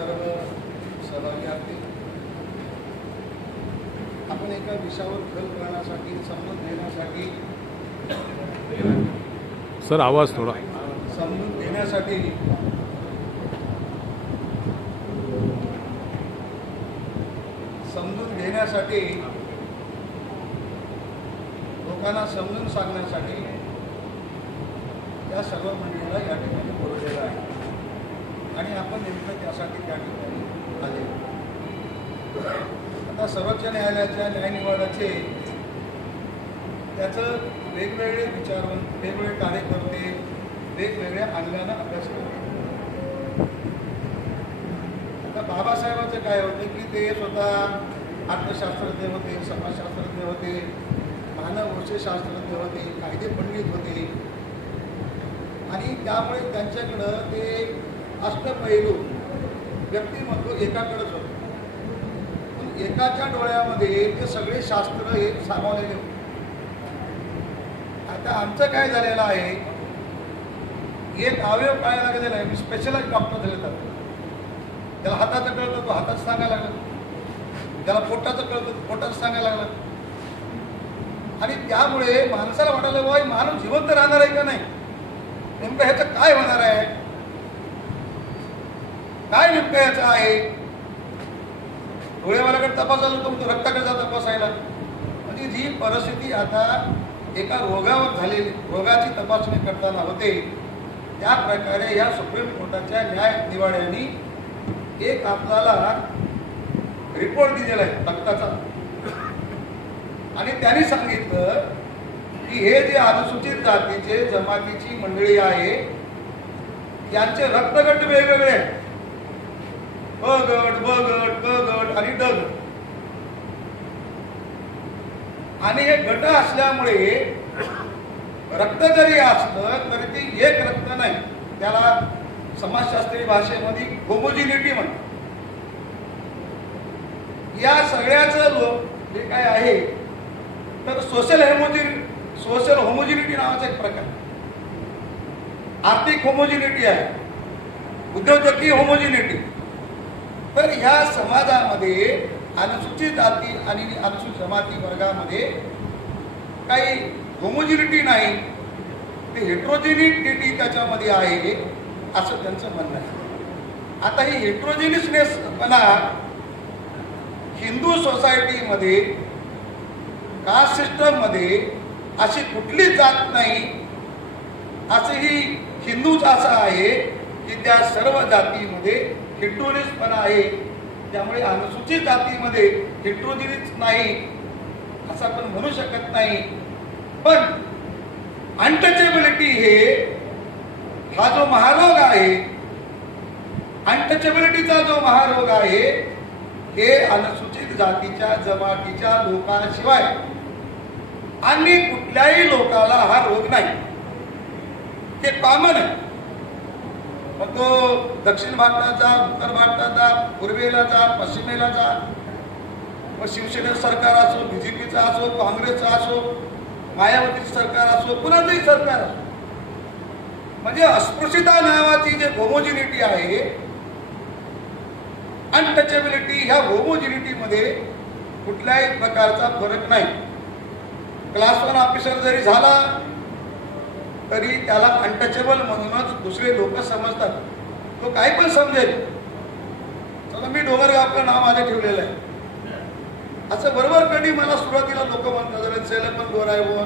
सर्व सहभागी आहेत. आपण एका विषयावर खल करण्यासाठी समजून घेण्यासाठी सर आवाज थोडा समजून घेण्यासाठी लोकांना समजून सांगण्यासाठी या सर्व मंडळीला या ठिकाणी बोलवलेलं आहे आणि आपण नेमकं त्यासाठी त्या ठिकाणी आले. आता सर्वोच्च न्यायालयाच्या न्यायनिवाड्याचे त्याचं वेगवेगळे विचारवंत, वेगवेगळे कार्यकर्ते वेगवेगळ्या अंगानं अभ्यास करतात. आता बाबासाहेबांचं काय होतं की ते स्वतः अर्थशास्त्रज्ञ होते, समाजशास्त्रज्ञ होते, मानववंशशास्त्रज्ञ होते, कायदे पंडित होते आणि त्यामुळे त्यांच्याकडं ते अष्टपैलू व्यक्तिमत्व एकाकडेच होतं. पण एकाच्या डोळ्यामध्ये ते सगळे शास्त्र हे सामावलेले होते. आता आमचं काय झालेलं आहे, एक अवयव कळायला गेलेला आहे. मी स्पेशलाइज डॉक्टर झाले तर त्याला हाताचं कळतं तो हाताचं सांगायला लागलं, त्याला पोटाचं कळतं तो पोटाचं सांगायला लागलं आणि त्यामुळे माणसाला वाटायला बाबा माणूस जिवंत राहणार आहे का नाही, नेमकं ह्याचं काय होणार आहे, काय नेमकं ह्याचं आहे. डोळेवाल्याकडे तपासायला तुमचं रक्ताकडे जा तपासायला. म्हणजे जी परिस्थिती आता एका रोगावर झालेली, रोगाची तपासणी करताना होते, त्या प्रकारे या सुप्रीम कोर्टाच्या न्याय निवाड्याने एक आपल्याला रिपोर्ट दिलेला आहे रक्ताचा आणि त्यांनी सांगितलं की हे जे अनुसूचित जातीचे जमातीची मंडळी आहे यांचे रक्तगट वेगवेगळे आहेत. अ गट, ब गट, क गट आणि ड गट. आणि हे गट असल्यामुळे रक्त जरी असलं तरी ते एक रक्त नाही, त्याला समाजशास्त्रीय भाषेमध्ये होमोजिनिटी म्हणतात. या सगळ्याचं लोक जे काय आहे तर सोशल होमोजिनिटी नावाचा एक प्रकार, आर्थिक होमोजिनिटी आहे, उद्योजकीय होमोजिनिटी. तर ह्या समाजामध्ये अनुसूचित जाती आणि अनुसूचित जमाती वर्गामध्ये काही होमोजिनिटी नाही, ते हेट्रोजिनिटी त्याच्यामध्ये आहे असं त्यांचं म्हणणं आहे. आता ही हेट्रोजिनियसनेसपणा हिंदू सोसायटीमध्ये, कास्ट सिस्टममध्ये अशी कुठलीच जात नाही, असंही हिंदूच असं आहे की त्या सर्व जातीमध्ये हेट्रोजिनियसपणा आहे. त्यामुळे अनुसूचित जातीमध्ये हेट्रोजिनियस नाही असं आपण म्हणू शकत नाही. पण अनटचेबिलिटी हा जो महारोग आहे, अनटचेबिलिटीचा जो महारोग आहे, हे अनुसूचित जातीच्या जमातीच्या लोकांशिवाय आणि कुठल्याही लोकाला हा रोग नाही. हे कॉमन आहे. मग तो दक्षिण भारतात जा, उत्तर भारतात जा, पूर्वेला जा, पश्चिमेला जा, मग शिवसेना सरकार असो, बीजेपीचं असो, काँग्रेसचं असो, मायावतीचं सरकार असो, कुणाचंही सरकार असो, म्हणजे अस्पृश्यता नावाची जे होमोजिनिटी आहे, अनटचेबिलिटी, ह्या होमोजिनिटीमध्ये कुठल्याही प्रकारचा फरक नाही. क्लास 1 ऑफिसर जरी झाला तरी त्याला अनटचेबल म्हणूनच दुसरे लोक समजतात. तो काही पण समजेल. चला मी डोंगरगावचं नाव माझं ठेवलेलं आहे असं बरोबर. कधी मला सुरुवातीला लोक म्हणतात सेल पण गोर आहे व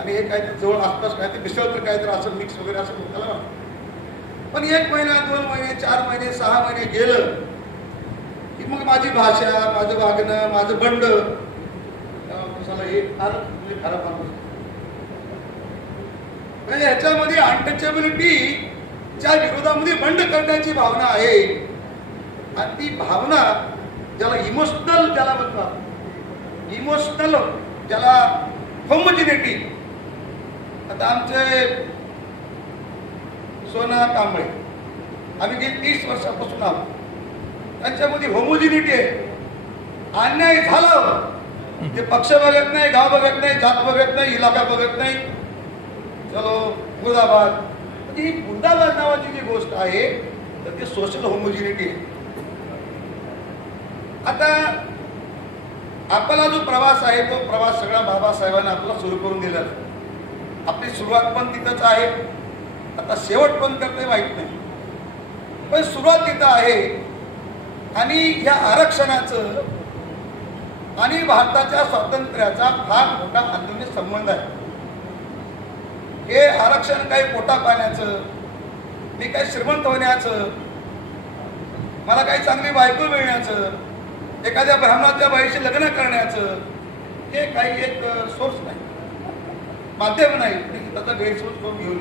आणि हे काहीतरी जवळ आसपास काहीतरी मिसळ तर काहीतरी असं मिक्स वगैरे असं लोकांना वाटतं. पण 1 महिना, 2 महिने, 4 महिने, 6 महिने गेलं की मग माझी भाषा, माझं वागणं, माझं बंड, हे फार खराब माणूस. म्हणजे ह्याच्यामध्ये अनटचेबिलिटीच्या विरोधामध्ये बंड करण्याची भावना आहे आणि ती भावना ज्याला इमोशनल, ज्याला म्हणतात इमोशनल, ज्याला होमोजिनिटी. आता आमचे सोना कांबळे, आम्ही गेली 30 वर्षापासून आहोत, त्यांच्यामध्ये होमोजिनिटी आहे. अन्याय झाला ते पक्ष बघत नाही, गाव बघत नाही, जात बघत नाही, इलाका बघत नाही, चलो मुर्दाबाद. ही मुर्दाबाद नावाची जी गोष्ट आहे तर ते सोशल होमोजिनिटी आहे. आता आपला जो प्रवास आहे तो प्रवास सगळा बाबासाहेबांनी आपला सुरू करून दिला. आपली सुरुवात पण तिथंच आहे, आता शेवट पण करते माहित नाही, पण सुरुवात तिथं आहे. आणि ह्या आरक्षणाचं आणि भारताच्या स्वातंत्र्याचा फार मोठा आंदोलन संबंध आहे. हे आरक्षण काही पोटा पाण्याचं, मी काही श्रीमंत होण्याचं, मला काही चांगली बायको मिळण्याचं, एखाद्या ब्राह्मणाच्या बाईशी लग्न करण्याचं हे काही एक सोर्स नाही, माध्यम नाही. त्याचा गैरसोच करून घेऊन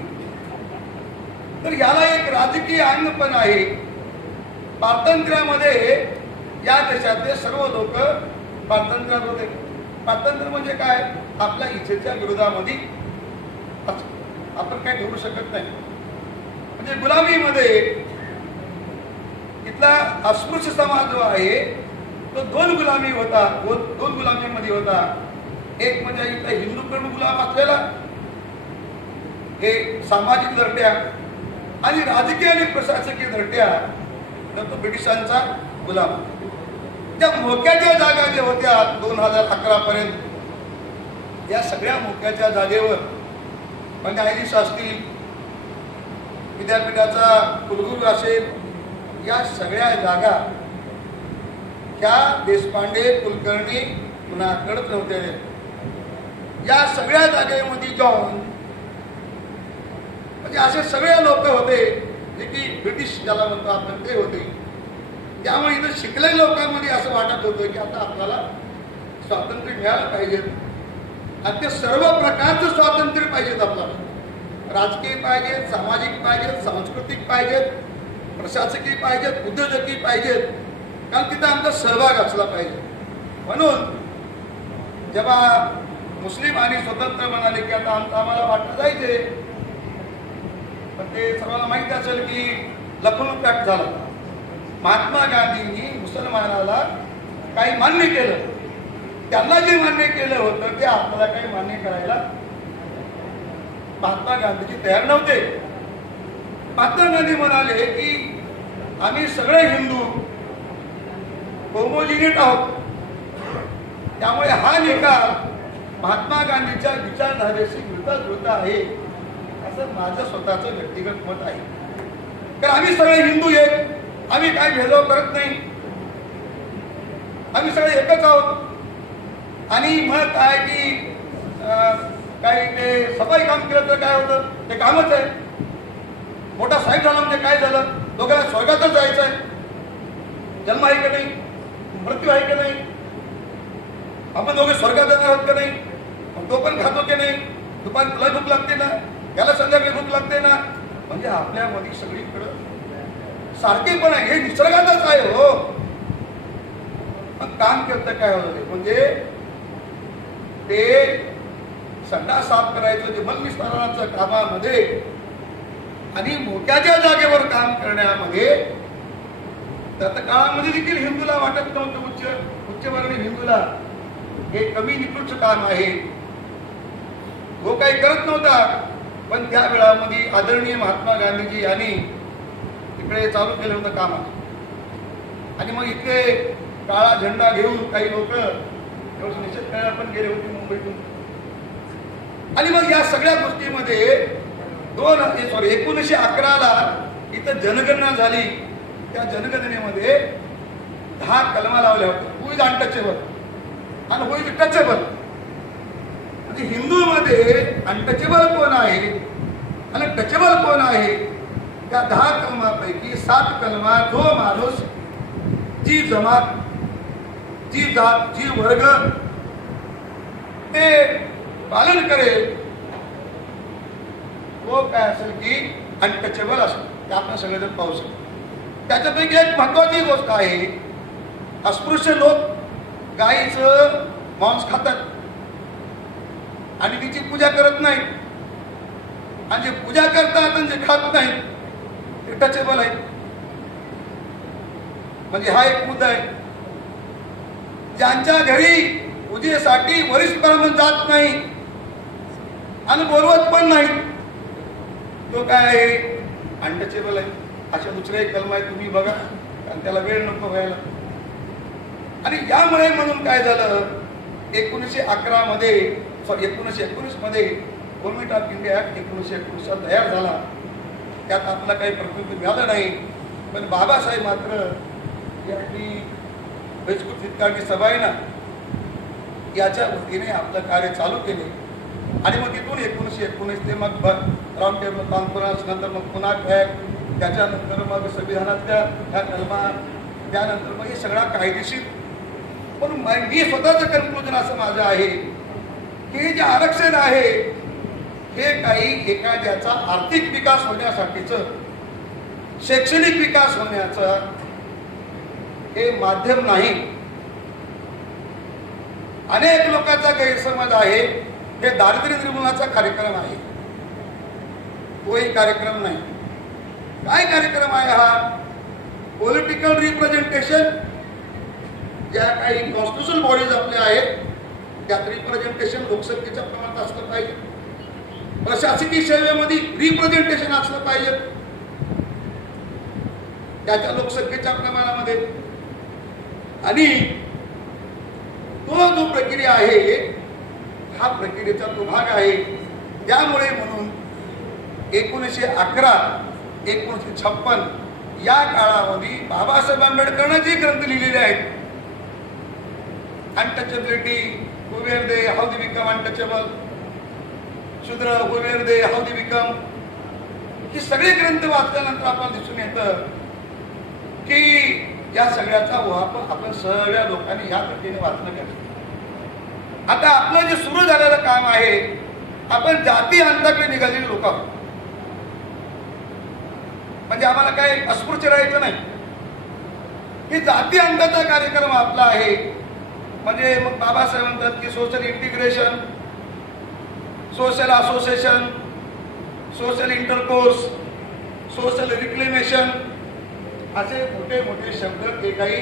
तर याला एक राजकीय अंग पण आहे. स्वातंत्र्यामध्ये या देशातले सर्व लोक स्वातंत्र्यात होते. स्वातंत्र्य म्हणजे काय? आपल्या इच्छेच्या विरोधामध्ये आपण काही ठेवू शकत नाही. म्हणजे गुलामीमध्ये इथला अस्पृश्य समाज जो आहे तो दोन गुलामी होता, दोन गुलामीमध्ये होता. एक म्हणजे इथला हिंदूकडून गुलाम असलेला हे सामाजिक दर्ट्या आणि राजकीय आणि प्रशासकीय दर्ट्या, तो ब्रिटिशांचा गुलाम. त्या मोक्याच्या जागा ज्या होत्या 2011 पर्यंत, या सगळ्या मोक्याच्या जागेवर न्यायाधीश असतील, विद्यापीठाचा कुलगुरू असेल, या सगळ्या जागा ह्या देशपांडे कुलकर्णी कुणाकडेच नव्हते. या सगळ्या जागेमध्ये जाऊन म्हणजे असे सगळे लोक होते जे की ब्रिटिश ज्याला म्हणतो आपण ते होते. त्यामुळे इथं शिकलेल्या लोकांमध्ये असं वाटत होतं की आता आपल्याला स्वातंत्र्य मिळालं पाहिजे आणि ते सर्व प्रकारचं स्वातंत्र्य पाहिजेत आपल्याला. राजकीय पाहिजेत, सामाजिक पाहिजेत, सांस्कृतिक पाहिजेत, प्रशासकीय पाहिजेत, उद्योजकीय पाहिजेत, कारण तिथं आमचा सहभाग असला पाहिजे. म्हणून जेव्हा मुस्लिम आणि स्वतंत्र म्हणाले की आता आम्हाला वाटलं जायचे, पण ते सर्वांना माहिती असेल की लखनौ पॅक्ट झाला. महात्मा गांधींनी मुसलमानाला काही मान्य केलं, त्यांना जे मान्य केलं होतं ते आपल्याला काही मान्य करायला महात्मा गांधीजी तयार नव्हते. महात्मा गांधी म्हणाले की आम्ही सगळे हिंदू होमोजिनियट आहोत, त्यामुळे हा निकाल महात्मा गांधीच्या विचारधारेशी जुळता आहे असं माझं स्वतःचं व्यक्तिगत मत आहे. कारण आम्ही सगळे हिंदू एक, आम्ही काय भेदभाव करत नाही, आम्ही सगळे एकच आहोत. आणि मग काय की काही ते सफाई काम केलं तर काय होतं, ते कामच आहे. मोठा साहेब झाला म्हणजे काय झालं, दोघांना स्वर्गातच जायचं आहे. जन्म आहे का नाही, मृत्यू आहे का नाही, आपण दोघे स्वर्गात जाणार आहोत का नाही, तो पण खातो की नाही, दुपारी तुला भूक लागते ना, याला संध्याकाळी भूक लागते ना. म्हणजे आपल्यामध्ये सगळीकडं सारखेपण आहे, हे निसर्गातच आहे. हो, मग काम केलं काय होतं, म्हणजे ते संडास साफ करायचं जे मलनिस्तारणाचं कामामध्ये आणि मोक्याच्या जागेवर काम करण्यामध्ये, त्या काळामध्ये देखील हिंदूला वाटत नव्हतं, उच्चवर्णीय हिंदूला हे कमी निकृष्ट काम आहे, तो काही करत नव्हता. पण त्या वेळामध्ये आदरणीय महात्मा गांधीजी यांनी तिकडे चालू केलं होतं काम. आणि मग इथे काळा झेंडा घेऊन काही लोक निषेध करायला पण गेले होते मुंबईतून. आणि मग या सगळ्या गोष्टीमध्ये 1911ला इथं जनगणना झाली. त्या जनगणनेमध्ये 10 कलमा लावल्या होत्या, हु इज अनटचेबल आणि हु इज टचेबल. म्हणजे हिंदूमध्ये अनटचेबल कोण आहे आणि टचेबल कोण आहे, त्या 10 कलमापैकी 7 कलमा जो माणूस, जी जमात, जी जात, जी वर्ग ते पालन करेल तो काय असेल की अनटचेबल असेल. ते आपण सगळेजण पाहू शकतो. त्याच्यापैकी एक महत्वाची गोष्ट आहे, अस्पृश्य लोक गायीचं मांस खातात आणि तिची पूजा करत नाही, आणि जे पूजा करतात आणि जे खात नाही ते टचेबल आहे. म्हणजे हा एक मुद्दा आहे. ज्यांच्या घरी पूजेसाठी वरिष्ठ ब्राह्मण जात नाही आणि बोलवत पण नाही, तो काय आहे, अनटचेबल आहे. अशा दुसरे एक कलम आहे, तुम्ही बघा, कारण त्याला वेळ नको व्हायला. आणि यामुळे म्हणून काय झालं, 1911 मध्ये 1919 मध्ये गव्हर्नमेंट ऑफ इंडिया ऍक्ट 1919 तयार झाला. त्यात आपला काही प्रतिनिधी मिळालं नाही, पण बाबासाहेब मात्र यांनी बहिष्कृत हितकांची सभा आहे ना, याच्या वतीने आपलं कार्य चालू केले. आणि मग तिथून 1919 ते मग राऊंड टेबल कॉन्फरन्स, नंतर मग पुन्हा ऍक्ट, त्याच्यानंतर मग संविधानातल्या ह्या कलमा, त्यानंतर मग हे सगळा कायदेशीर. पण मी स्वतःचं कन्क्लुजन असं माझं आहे की जे आरक्षण आहे हे काही एखाद्याचा आर्थिक विकास होण्यासाठीचं, शैक्षणिक विकास होण्याचं हे माध्यम नाही. अनेक लोकांचा गैरसमज आहे हे दारिद्र्य निर्मूलनाचा कार्यक्रम आहे. तोही कार्यक्रम नाही. काय कार्यक्रम आहे हा? Political representation. ज्या काही कॉन्स्टिट्युशनल बॉडीज आपल्या आहेत त्यात रिप्रेझेंटेशन लोकसंख्येच्या प्रमाणात असलं पाहिजे. प्रशासकीय सेवेमध्ये रिप्रेझेंटेशन असलं पाहिजे त्याच्या लोकसंख्येच्या प्रमाणामध्ये. आणि तो जो प्रक्रिया आहे हा प्रक्रियेचा तो भाग आहे. त्यामुळे म्हणून 1911 1956 या काळामध्ये बाबासाहेब आंबेडकरांनी जे ग्रंथ लिहिलेले आहेत, untouchability, who where they, how they become untouchable, शूद्र, हू वेर दे, हाऊ दे बिकम, ही सगळे ग्रंथ वाचल्यानंतर आपल्याला दिसून येतं की या सगळ्याचा वापर आपण सगळ्या लोकांनी या पद्धतीने वाचणं गरजेचं. आता आपलं जे सुरू झालेलं काम आहे, आपण जाती अंताकडे निघालेली लोक आहोत. म्हणजे आम्हाला काय अस्पृश्य राहायचं नाही. हे जाती अंताचा कार्यक्रम आपला आहे. म्हणजे मग बाबासाहेब म्हणतात की social integration, social association, social intercourse, social reclamation, असे मोठे मोठे शब्द ते काही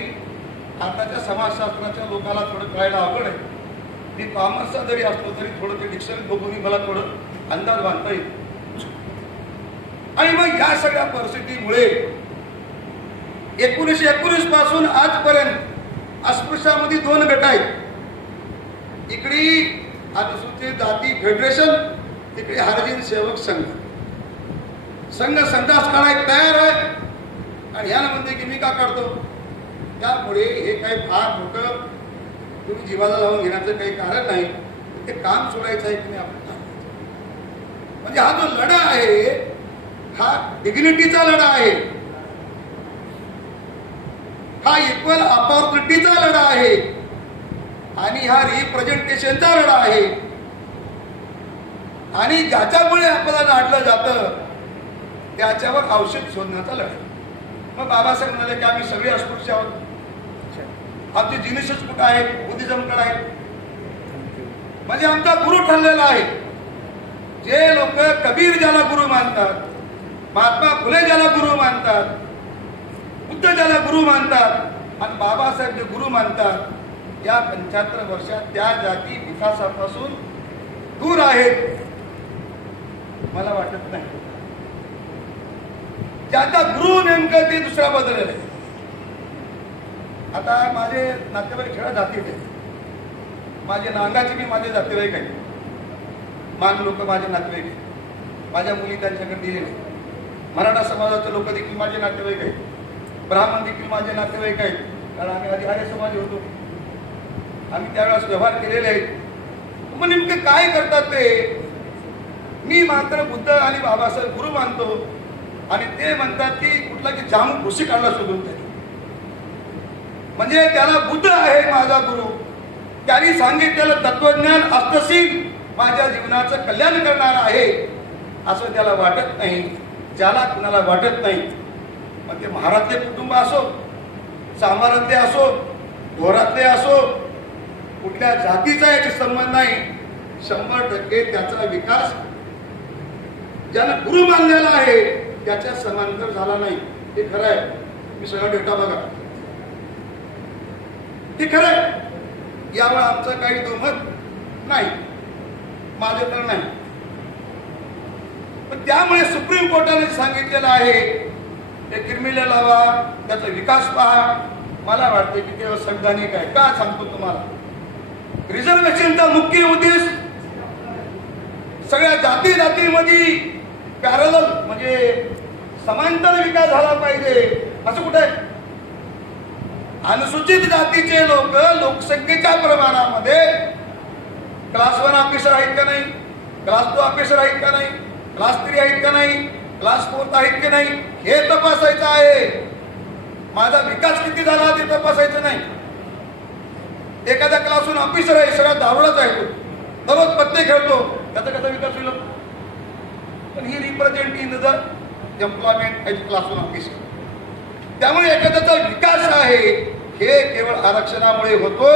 आताच्या समाजशास्त्राच्या लोकांना थोडं कळायला अवघड आहे. मी कॉमर्सचा जरी असलो तरी थोडं ते डिक्शनरी बघून मला थोडं अंदाज बांधता येईल. आणि मग या सगळ्या परिस्थितीमुळे 1919 पासून आजपर्यंत अस्पृश्यामध्ये 2 गट आहेत. इकडे अनुसूचित जाती फेडरेशन, तिकडे हरिजन सेवक संघ. संघ संडास काढायला तयार आहे आणि ह्याला म्हणते की मी का काढतो. त्यामुळे हे काही फार मोठं तुम्ही जीवाला लावून घेण्याचं काही कारण नाही. ते काम सोडायचं आहे की नाही आपण. म्हणजे हा जो लढा आहे हा डिग्निटीचा लढा आहे, हा इक्वल ऑपॉर्च्युनिटीचा लढा आहे आणि हा रिप्रेझेंटेशनचा लढा आहे. आणि ज्याच्यामुळे आपल्याला नाडलं जातं त्याच्यावर औषध शोधण्याचा लढा. मग बाबासाहेब म्हणाले की आम्ही सगळे अस्पृश्य आहोत. आमचे जिनिसच कुठं आहेत? बुद्धिझमकडे आहेत. म्हणजे आमचा गुरु ठरलेला आहे. जे लोक कबीर ज्याला गुरु मानतात, महात्मा फुले ज्याला गुरु मानतात, बुद्ध ज्याला गुरु मानतात आणि बाबासाहेब जे गुरु मानतात, या 75 वर्षात त्या जाती विकासापासून दूर आहेत मला वाटत नाही. ज्याचा गुरु नेमकं ते दुसरा बदलेला आहे. आता माझे नातेवाईक खेळा जातीत आहेत. माझे नांगाचे मी माझे नातेवाईक आहेत. मान लोक माझे नातेवाईक आहेत. माझ्या मुली त्यांच्याकडे दिलेले. मराठा समाजाचे लोक देखील माझे नातेवाईक आहेत. ब्राह्मण देखील माझे नातेवाईक आहेत. कारण आम्ही आधी आर्य समाज होतो. आम्ही त्यावेळेस व्यवहार केलेले आहेत. मग नेमकं काय करतात ते? मी मात्र बुद्ध आणि बाबासाहेब गुरु मानतो आणि ते म्हणतात की कुठला की जाम घुशी काढला शोधून ते. म्हणजे त्याला बुद्ध आहे माझा गुरु, त्यांनी सांगितलेलं तत्वज्ञान अस्तसील माझ्या जीवनाचं कल्याण करणार आहे असं त्याला वाटत नाही. ज्याला कुणाला वाटत नाही, मग ते महारातले कुटुंब असो, सामरातले असो, घोरातले असो, कुठल्या जातीचा याची संबंध नाही. 100% त्याचा विकास ज्याला गुरु मानलेला आहे त्याच्या समांतर झाला नाही. हे खरं आहे. मी सगळा डेटा बघा, हे खरं आहे. यावर आमचं काही दुमत नाही, माझं तर नाही. पण त्यामुळे सुप्रीम कोर्टाने सांगितलेलं आहे ते किरमिले लावा, त्याचा विकास पहा. मला वाटते की ते संविधानिक आहे. का सांगतो तुम्हाला, रिझर्वेशनचा मुख्य उद्देश सगळ्या जाती जातीमध्ये पॅरलल म्हणजे समांतर विकास झाला पाहिजे. असं कुठे आहे? अनुसूचित जातीचे लोक लोकसंख्येच्या प्रमाणामध्ये क्लास 1 ऑफिसर आहेत का नाही, क्लास 2 ऑफिसर आहेत का नाही, क्लास 3 आहेत का नाही, क्लास 4 आहेत की नाही, हे तपासायचं आहे. माझा विकास किती झाला ते तपासायचं नाही. एखाद्या क्लास 1 ऑफिसर आहे, सगळा दारुडाच आहे, तो दररोज पत्ते खेळतो, त्याचा कसा विकास होईल? पण ही representative the employment as class 1 officer. त्यामुळे एखाद्याचा विकास आहे हे केवळ आरक्षणामुळे होतो,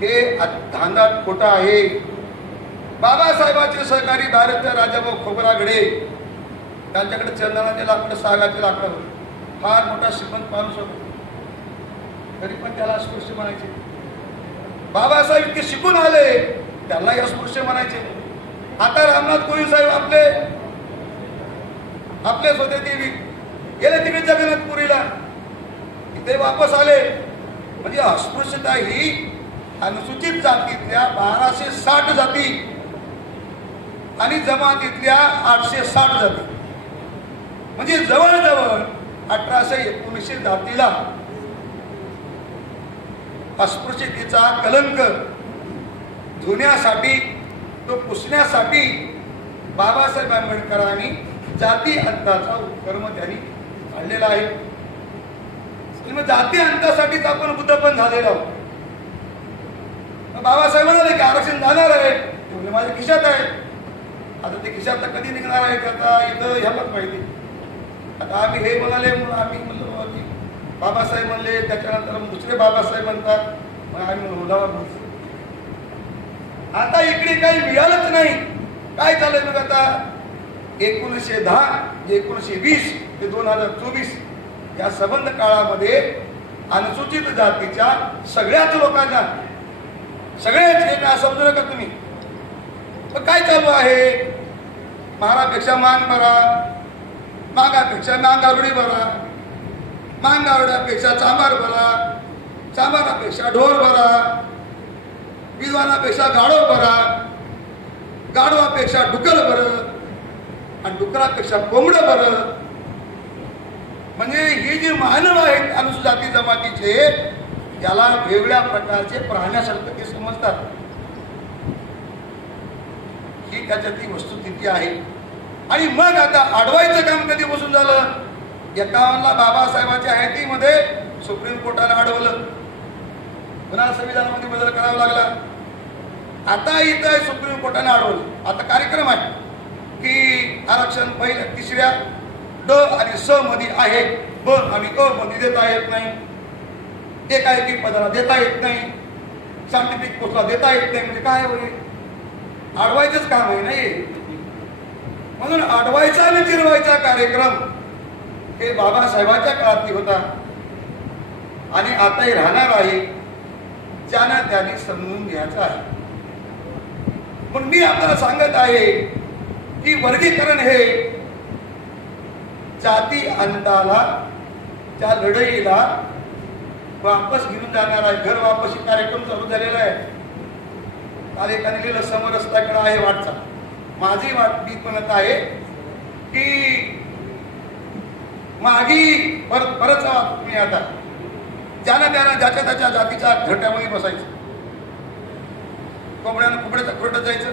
हे धांदा खोटा आहे. बाबासाहेबांचे सहकारी भारतीय राजाभाऊ खोब्रागडे, त्यांच्याकडे चंदनाचे लाकडं, सागाचे लाकडं होते. फार मोठा श्रीमंत माणूस होता, तरी पण त्याला अस्पृश्य म्हणायचे. बाबासाहेब इतके शिकून आले, त्यांना अस्पृश्य म्हणायचे. आता रामनाथ कोविंद साहेब आपलेच होते, ते गेले तिकडे जगन्नाथपुरीला, इथे वापस आले. म्हणजे अस्पृश्यता ही अनुसूचित जातीतल्या 1260 जाती आणि जमातीतल्या 860 जाती, म्हणजे जवळजवळ 1819 जातीला अस्पृश्यतेचा कलंक धुण्यासाठी, तो पुसण्यासाठी बाबासाहेब आंबेडकरांनी जाती अंताचा उपक्रम त्यांनी आणलेला आहे. मग जाती अंतासाठीच आपण बुद्ध पण झालेलो आहोत. बाबासाहेब म्हणाले की आरक्षण जाणार आहे, ते म्हणजे माझ्या खिशात आहे. आता ते खिशात कधी निघणार आहे, आता इथं ह्यालाच माहिती. आता आम्ही हे म्हणाले म्हणून आम्ही म्हणलो की बाबासाहेब म्हणले, त्याच्यानंतर दुसरे बाबासाहेब म्हणतात, मग आम्ही म्हणलो आता इकडे काही मिळालंच नाही. काय झालंय मग आता 1910 1920 ते 2024 या संबंध काळामध्ये अनुसूचित जातीच्या सगळ्याच लोकांना, सगळ्याच समजू नका तुम्ही, पण काय चालू आहे? महारापेक्षा मांग बरा, मागापेक्षा मांगावडी बरा, मांगावड्यापेक्षा चांभार बरा, चांभारापेक्षा ढोर बरा, विद्वानापेक्षा गाढव बरा, गाढवापेक्षा डुकर बरं, आणि डुकरापेक्षा कोंबडं बरं. म्हणजे हे जे मानव आहेत अनुसूचित जाती जमातीचे, याला वेगळ्या प्रकारचे प्राण्यासारखं ते समजतात. ही त्याच्यातली वस्तुस्थिती आहे. आणि मग आता अडवायचं काम कधी बसून झालं? 51ला बाबासाहेबांच्या हयातीमध्ये सुप्रीम कोर्टाने अडवलं, पुन्हा संविधानामध्ये बदल करावा लागला. आता इथं सुप्रीम कोर्टाने अडवलं. आता कार्यक्रम आहे की आरक्षण पहिल्या 3ऱ्या ड आणि स मध्ये आहे, ब आणि क मध्ये देता येत नाही, एकाएकी पदाला देता येत नाही, सायंटिफिक पोस्टला देता येत नाही. म्हणजे काय होईल? अडवायचंच काम आहे नाही. म्हणून अडवायचा आणि चिरवायचा कार्यक्रम हे बाबासाहेबांच्या काळातली होता आणि आताही राहणार आहे. ज्यानं त्यांनी समजून घ्यायचं आहे. पण मी आपल्याला सांगत आहे की वर्गीकरण हे जाती अंताला, त्या लढाईला वापस घेऊन जाणार आहे. घर वापसी कार्यक्रम चालू झालेला आहे. काल एकाने लिहिलं समरस्त्याकडे आहे वाटचाल. माझी वाट मी म्हणत आहे की मागी परत जावा तुम्ही. आता ज्यानं त्यानं ज्याच्या त्याच्या जातीच्या घरट्यामध्ये बसायचं, कोंबड्यानं कोंबड्याच्या खोट्यात जायचं,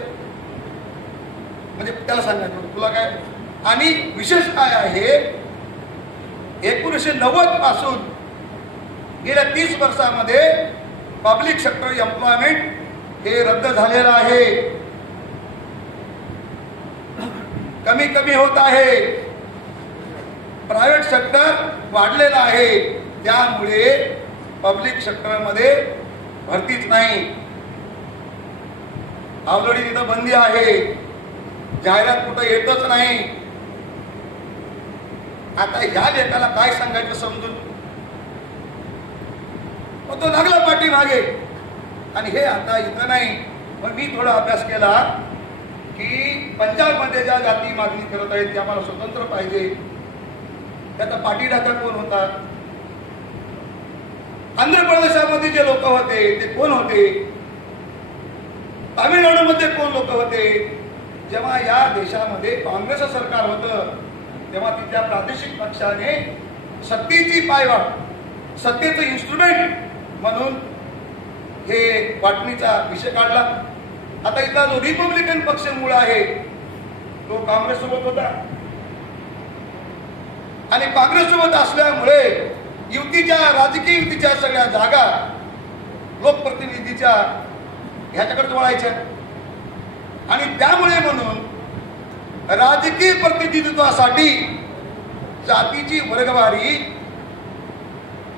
म्हणजे त्याला सांगायचं तुला काय. आणि विशेष काय आहे, 1990 पासून गेल्या 30 वर्षामध्ये पब्लिक सेक्टर एम्प्लॉयमेंट हे रद्द झालेलं आहे, कमी कमी होत आहे. प्रायव्हेट सेक्टर वाढलेलं आहे. त्यामुळे पब्लिक सेक्टरमध्ये भरतीच नाही. ऑलरेडी तिथं बंदी आहे, जाहिरात कुठं येतच नाही. आता ह्या लेखाला काय सांगायचं समजून, मग तो लागला पाठीमागे. आणि हे आता इथं नाही. पण मी थोडा अभ्यास केला की पंजाबमध्ये ज्या जाती मागणी करत आहेत त्या आम्हाला स्वतंत्र पाहिजे, त्याचा पाठीढाका कोण होता? आंध्र प्रदेशामध्ये जे लोक होते ते कोण होते, तामिळनाडूमध्ये कोण लोक होते. जेव्हा या देशामध्ये काँग्रेस सरकार होतं तेव्हा तिथल्या प्रादेशिक पक्षाने सत्तेची पायवाट, सत्तेचं इन्स्ट्रुमेंट म्हणून हे वाटणीचा विषय काढला. आता इथला जो रिपब्लिकन पक्ष मूळ आहे तो काँग्रेस सोबत होता आणि काँग्रेस सोबत असल्यामुळे युतीच्या, राजकीय युतीच्या सगळ्या जागा लोकप्रतिनिधीच्या ह्याच्याकडे वळायच्या आणि त्यामुळे म्हणून राजकीय प्रतिनिधित्वासाठी जातीची वर्गवारी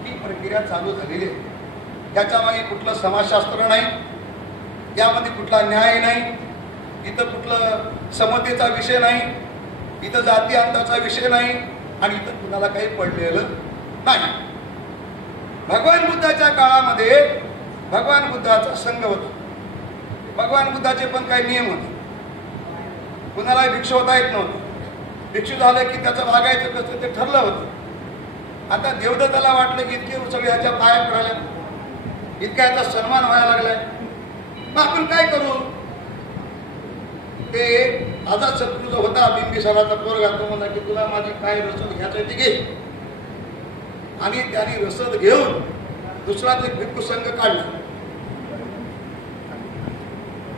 ही प्रक्रिया चालू झालेली आहे. त्याच्यामागे कुठलं समाजशास्त्र नाही, यामध्ये कुठला न्याय नाही, इथं कुठलं समतेचा विषय नाही, इथं जाती अंताचा विषय नाही आणि इथं कुणाला काही पडलेलं नाही. भगवान बुद्धाच्या काळामध्ये भगवान बुद्धाचा संघ होता. भगवान बुद्धाचे पण काही नियम होते. कुणाला भिक्षू होता येत नव्हतं. भिक्षू झालं की त्याचं वागायचं कसं ते ठरलं होतं. आता देवदत्ताला वाटलं की इतके सगळे ह्याच्या पाया पडायला, इतका याचा सन्मान व्हायला लागलाय, मग आपण काय करू. ते आझाद शत्रू जो होता बिंबिसाराचा पोरगा, तो म्हणला की तुला माझी काय रसद घ्यायचं ते घे. आणि त्यांनी रसद घेऊन दुसराच एक भिक्खू संघ काढला.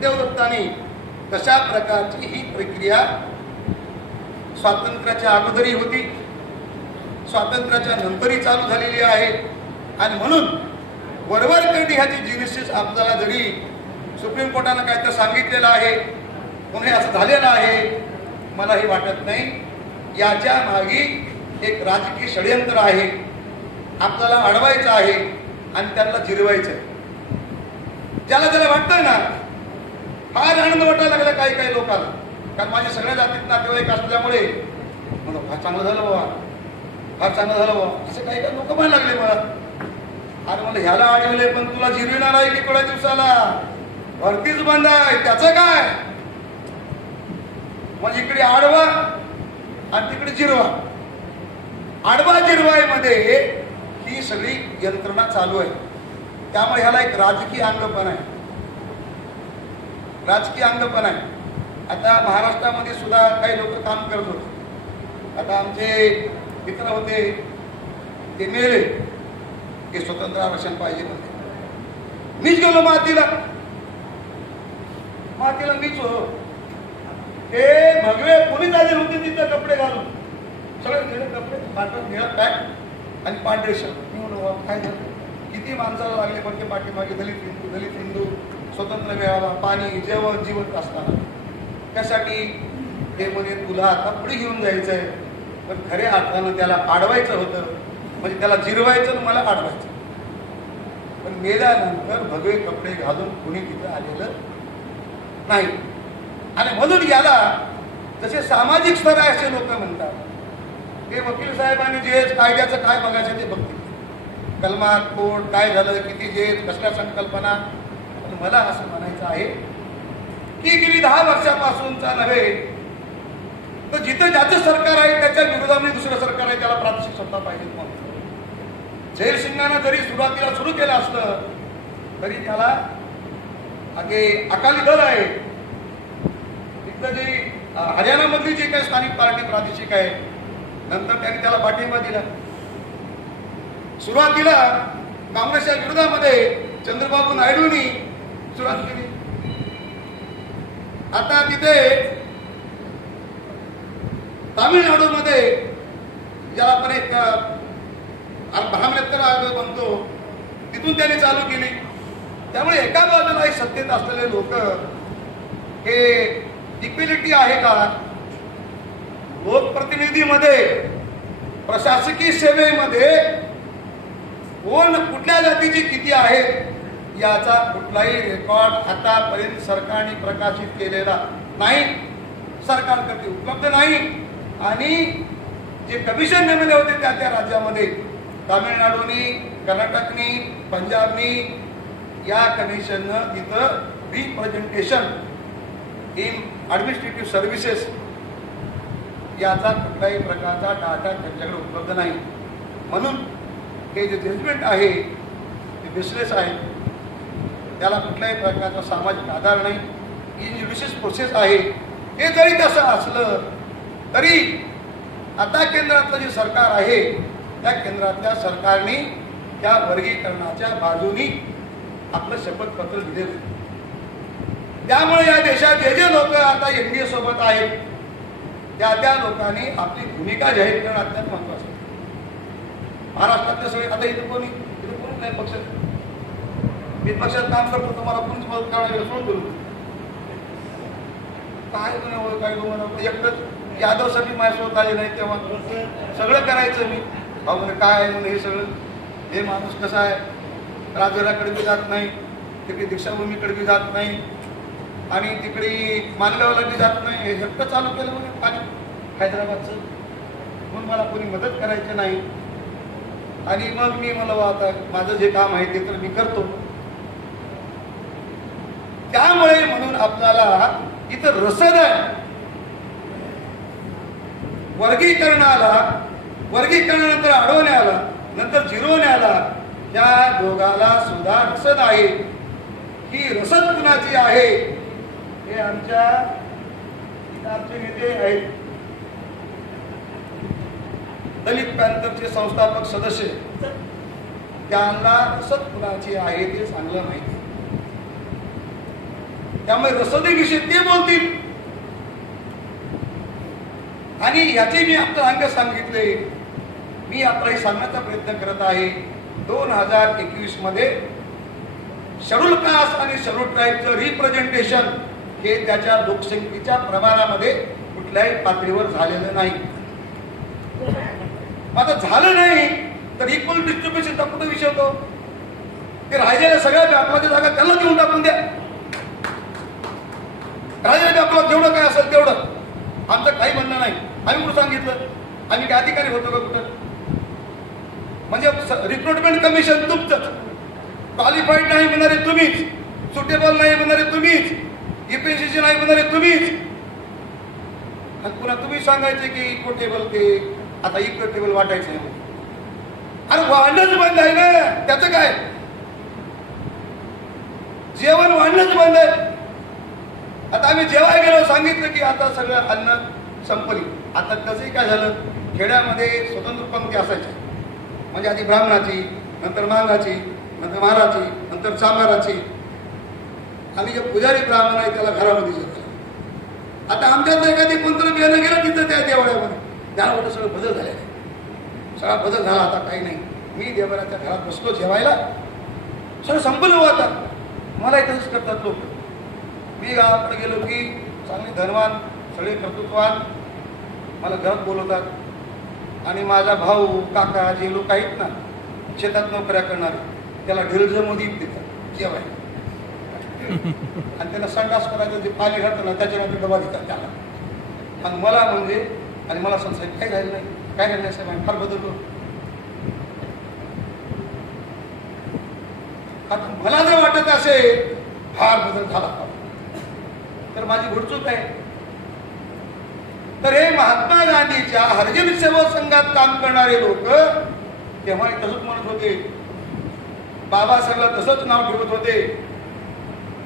देवदत्ताने तशा प्रकारची ही प्रक्रिया स्वातंत्र्याच्या अगोदरी होती, स्वातंत्र्याच्या नंतरही चालू झालेली आहे. आणि म्हणून वरवरकरणी ह्याची जिनिसिस आपल्याला जरी सुप्रीम कोर्टानं काय तर सांगितलेलं आहे, पुणे असं झालेलं आहे, मला हे वाटत नाही. याच्या मागे एक राजकीय षडयंत्र आहे. आपल्याला अडवायचं आहे आणि त्यांना जिरवायचं आहे. ज्याला ज्याला वाटतं ना, फार आनंद वाटायला लागला काही काही लोकांना, कारण माझ्या सगळ्या जातीत नातेवाईक असल्यामुळे मला फार चांगलं झालं बाबा, फार चांगलं झालं बाबा, असं काही काही लोक म्हणायला लागले मला. अरे मला ह्याला अडवले पण तुला जिरविणार आहे की थोड्या दिवसाला, भरतीच बंद आहे, त्याचं काय. म्हणजे इकडे आडवा आणि तिकडे जिरवा. आडवा जिरवाईमध्ये ही सगळी यंत्रणा चालू आहे. त्यामुळे ह्याला एक राजकीय अंग पण आहे, राजकीय अंग पण आहे. आता महाराष्ट्रामध्ये सुद्धा काही लोक काम करत होते. आता आमचे मित्र होते ते मेले, ते स्वतंत्र आरक्षण पाहिजे म्हणते. मीच गेलो मातीला मीच हो. ते भगवे पोलीस आले होते तिथं कपडे घालून, सगळे निळे कपडे, पांढरा निळा पॅन्ट आणि पांढरे शर्ट. मी म्हणलो काय झालं, किती माणसाला लागले पण ते पाठीमागे दलित हिंदू स्वतंत्र मिळावा, पाणी, जेवण, जिवंत असताना. त्यासाठी ते म्हणे तुला आता पुढे घेऊन जायचंय, पण खऱ्या अर्थानं त्याला अडवायचं होतं, म्हणजे त्याला जिरवायचं, मला अडवायचं. पण मेल्यानंतर भगवे कपडे घालून कुणी तिथं आलेलं नाही. आणि म्हणून याला जसे सामाजिक स्तर आहे असे लोक म्हणतात. ते वकील साहेबांनी जे कायद्याचं काय बघायचं ते बघतील, कलमात कोण काय झालं, किती जेल, कसल्या संकल्पना. पण मला असं म्हणायचं आहे की गेली 10 वर्षापासूनचा नव्हे तर जिथं ज्याचं सरकार आहे त्याच्या विरोधामध्ये दुसरं सरकार आहे त्याला प्रादेशिक सत्ता पाहिजे. मग जयसिंगानं जरी सुरुवातीला सुरू केलं असलं तरी त्याला आगे अकाली दल आहे, तिथलं जे हरियाणामधली जी काही स्थानिक पार्टी प्रादेशिक आहे, नंतर त्यांनी त्याला पाठिंबा दिला. सुरुवातीला काँग्रेसच्या विरोधामध्ये चंद्रबाबू नायडूंनी सुरुवात केली. आता तिथे तामिळनाडूमध्ये ज्याला आपण एक महामेत्तर आयोग म्हणतो, तिथून त्यांनी चालू केली. त्यामुळे एका बाजूला सत्तेत असलेले लोक हे इक्विलिटी आहे का लोकप्रतिनिधीमध्ये, प्रशासकीय सेवेमध्ये कोण कुठल्या जातीची किती आहेत याचा कुठलाही रेकॉर्ड आतापर्यंत सरकारने प्रकाशित केलेला नाही, सरकारकडे उपलब्ध नाही. आणि जे कमिशन नेमले होते त्या त्या राज्यामध्ये, तामिळनाडूनी, कर्नाटकनी, पंजाबनी, या कमिशननं तिथं रिप्रेझेंटेशन इन ॲडमिनिस्ट्रेटिव्ह सर्व्हिसेस याचा कुठल्याही प्रकारचा डाटा त्यांच्याकडे उपलब्ध नाही. म्हणून हे जे जजमेंट आहे बेसलेस आहे, त्याला कुठल्याही प्रकारचा सामाजिक आधार नाही, ही ज्युडिशियस प्रोसेस आहे. हे जरी तसं असलं तरी आता केंद्रातलं जे सरकार आहे त्या केंद्रातल्या सरकारने त्या वर्गीकरणाच्या बाजूनी आपलं शपथपत्र दिलेलं. त्यामुळे या देशात जे जे लोक आता एनडीए सोबत आहेत त्या लोकांनी आपली भूमिका जाहीर करणं अत्यंत महत्वाचं आहे. महाराष्ट्रातले सगळे आता इथे कोणी नाही पक्षात, मी पक्षात काम करतो, तुम्हाला कोणीच मदत करायला सोडून करू काय काय तुम्हाला एकटंच यादवसाठी माझ्यासोबत आले नाही तेव्हा सगळं करायचं मी. भाऊ म्हणजे काय म्हणून हे सगळं, हे माणूस कसा आहे, राजघराकडे बी जात नाही, तिकडे दीक्षाभूमीकडे बी जात नाही आणि तिकडे मानगावला बी जात नाही, हे एकटं चालू केलं म्हणजे पाणी हैदराबादचं, म्हणून मला कोणी मदत करायची नाही. आणि मग मी मला आता माझं जे काम आहे ते तर मी करतो. त्यामुळे म्हणून आपल्याला इथं रसद आहे वर्गीकरणानंतर अडवण्याला, नंतर जिरवण्याला, त्या दोघाला सुद्धा रसद आहे. ही रसद कुणाची आहे हे आमचे नेते आहेत, दलित पॅंथरचे संस्थापक सदस्य, त्यांना रसद कुणाची आहे ते चांगलं माहिती. त्यामुळे रसदेविषयी ते बोलतील. आणि याचे मी आपलं अंग सांगितले, मी आपल्याला सांगण्याचा प्रयत्न करत आहे. 2021 मध्ये शेड्यूल कास्ट आणि शेड्यूल ट्राईबचं रिप्रेझेंटेशन हे त्याच्या लोकसंख्येच्या प्रमाणामध्ये कुठल्याही पातळीवर झालेलं नाही. आता झालं नाही तर इक्वल डिस्ट्रीब्युशनचा कुठं विषय होतो? ते राहिलेल्या सगळ्या व्यापाराच्या जागा त्यांना देऊन टाकून द्या. राहिलेल्या व्यापारात जेवढं काय असेल तेवढं, आमचं काही म्हणणं नाही. आम्ही कुठं सांगितलं? आम्ही काय अधिकारी होतो का कुठं? म्हणजे रिक्रुटमेंट कमिशन तुमचंच, क्वालिफाईड नाही म्हणणारे तुम्हीच, सुटेबल नाही म्हणणारे तुम्हीच, इफिशियन्सी नाही म्हणणारे तुम्हीच, आणि पुन्हा तुम्ही सांगायचे की इक्विटेबल, ते आता इक्विटेबल वाटायचं आहे. अरे वाढणंच बंद आहे ना, त्याचं काय? जेवण वाढणंच बंद आहे. आता आम्ही जेवाय गेलो, सांगितलं की आता सगळं अन्न संपली. आता तसंही काय झालं, खेड्यामध्ये स्वतंत्र पंक्ती असायची, म्हणजे आधी ब्राह्मणाची, नंतर मांगाची, नंतर महाराची, नंतर चांभाराची, आणि जे पुजारी ब्राह्मण आहे त्याला घरामध्ये जेवलं. आता आमच्यात एखादी कोणतं बियाणं गेलं तिथं त्या देवळ्यामध्ये, त्याला वाटतं सगळं बदल झाले, सगळा बदल झाला. आता काही नाही, मी देवळाच्या घरात बसलो जेवायला, सगळं संपलं हो. आता मलाही तसंच करतात लोक. मी गावाकडे गेलो की चांगले धनवान, सगळे कर्तृत्वान मला घरात बोलवतात. आणि माझा भाऊ, काका जे लोक आहेत ना शेतात नोकऱ्या करणारे, त्याला ढिलझमध्ये देतात जेवायला, आणि त्यांना संडास करायचं जे पाणी घालतं ना त्याच्यानंतर डबा देतात त्याला. आणि मला म्हणजे, आणि मला सांगायचं काय झालं नाही, काय झालं नाही साहेब, फार बदललो. आता मला जर वाटत असेल फार बदल झाला तर माझी घुडचूक आहे. तर हे महात्मा गांधीच्या हरिजन सेवा संघात काम करणारे लोक तेव्हा तसंच म्हणत होते, बाबासाहेबला तसंच नाव ठेवत होते.